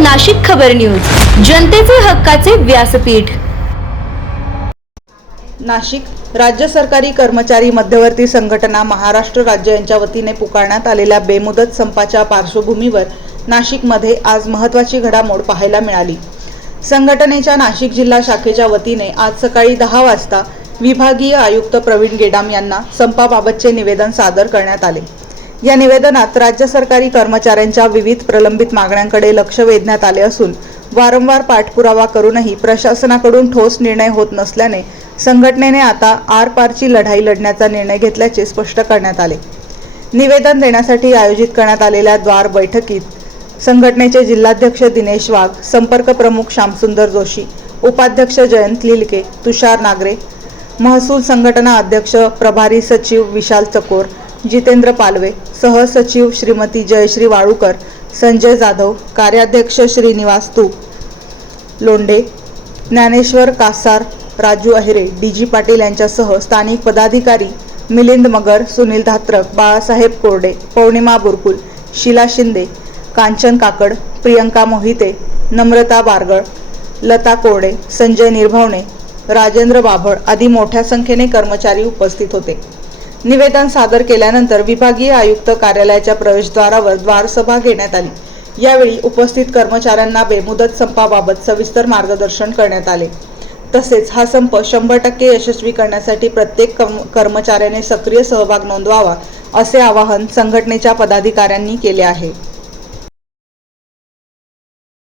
नाशिक खबर न्यूज, जनतेचे हक्काचे व्यासपीठ। नाशिक राज्य सरकारी कर्मचारी मध्यवर्ती संघटना महाराष्ट्र राज्य यांच्या वतीने पुकारण्यात आलेल्या बेमुदत संपाच्या पार्श्वभूमीवर नाशिकमध्ये आज महत्त्वाची घडामोड पाहायला मिळाली। संघटनेच्या नाशिक जिल्हा शाखेच्या वतीने आज सकाळी 10 वाजता विभागीय आयुक्त प्रवीण गेडाम यांना संपाबाबतचे निवेदन सादर करण्यात आले। या निवेदनात राज्य सरकारी कर्मचाऱ्यांच्या विविध प्रलंबित मागण्यांकडे लक्ष वेधण्यात आले असून वारंवार पाठपुरावा करूनही प्रशासनाकडून ठोस निर्णय होत नसल्याने संघटनेने आता आरपारची लढाई लढण्याचा निर्णय घेतल्याचे स्पष्ट करण्यात आले। निवेदन देण्यासाठी आयोजित करण्यात आलेल्या द्वार बैठकीत संघटनेचे जिल्हाध्यक्ष दिनेश वाघ, संपर्क प्रमुख श्यामसुंदर जोशी, उपाध्यक्ष जयंत लिलके, तुषार नागरे, महसूल संघटना अध्यक्ष प्रभारी सचिव विशाल चकोर, जितेंद्र पालवे, सहसचिव श्रीमती जयश्री वाळूकर, संजय जाधव, कार्याध्यक्ष श्रीनिवास तूप लोंढे, ज्ञानेश्वर कासार, राजू अहिरे, डीजी पाटील यांच्यासह स्थानिक पदाधिकारी मिलिंद मगर, सुनील धात्रक, बाळासाहेब कोरडे, पौर्णिमा बुरकुल, शीला शिंदे, कांचन काकड, प्रियंका मोहिते, नम्रता बारगळ, लता कोरडे, संजय निर्भवणे, राजेंद्र बाभळ आदी मोठ्या संख्येने कर्मचारी उपस्थित होते। निवेदन सादर केल्यानंतर विभागीय आयुक्त कार्यालयाच्या प्रवेशद्वारावर द्वारसभा घेण्यात आली। यावेळी उपस्थित कर्मचाऱ्यांना बेमुदत संपाबाबत सविस्तर मार्गदर्शन करण्यात आले। तसेच हा संप 100% यशस्वी करण्यासाठी प्रत्येक कर्मचाऱ्याने सक्रिय सहभाग नोंदवावा असे आवाहन संघटनेच्या पदाधिकाऱ्यांनी केले आहे।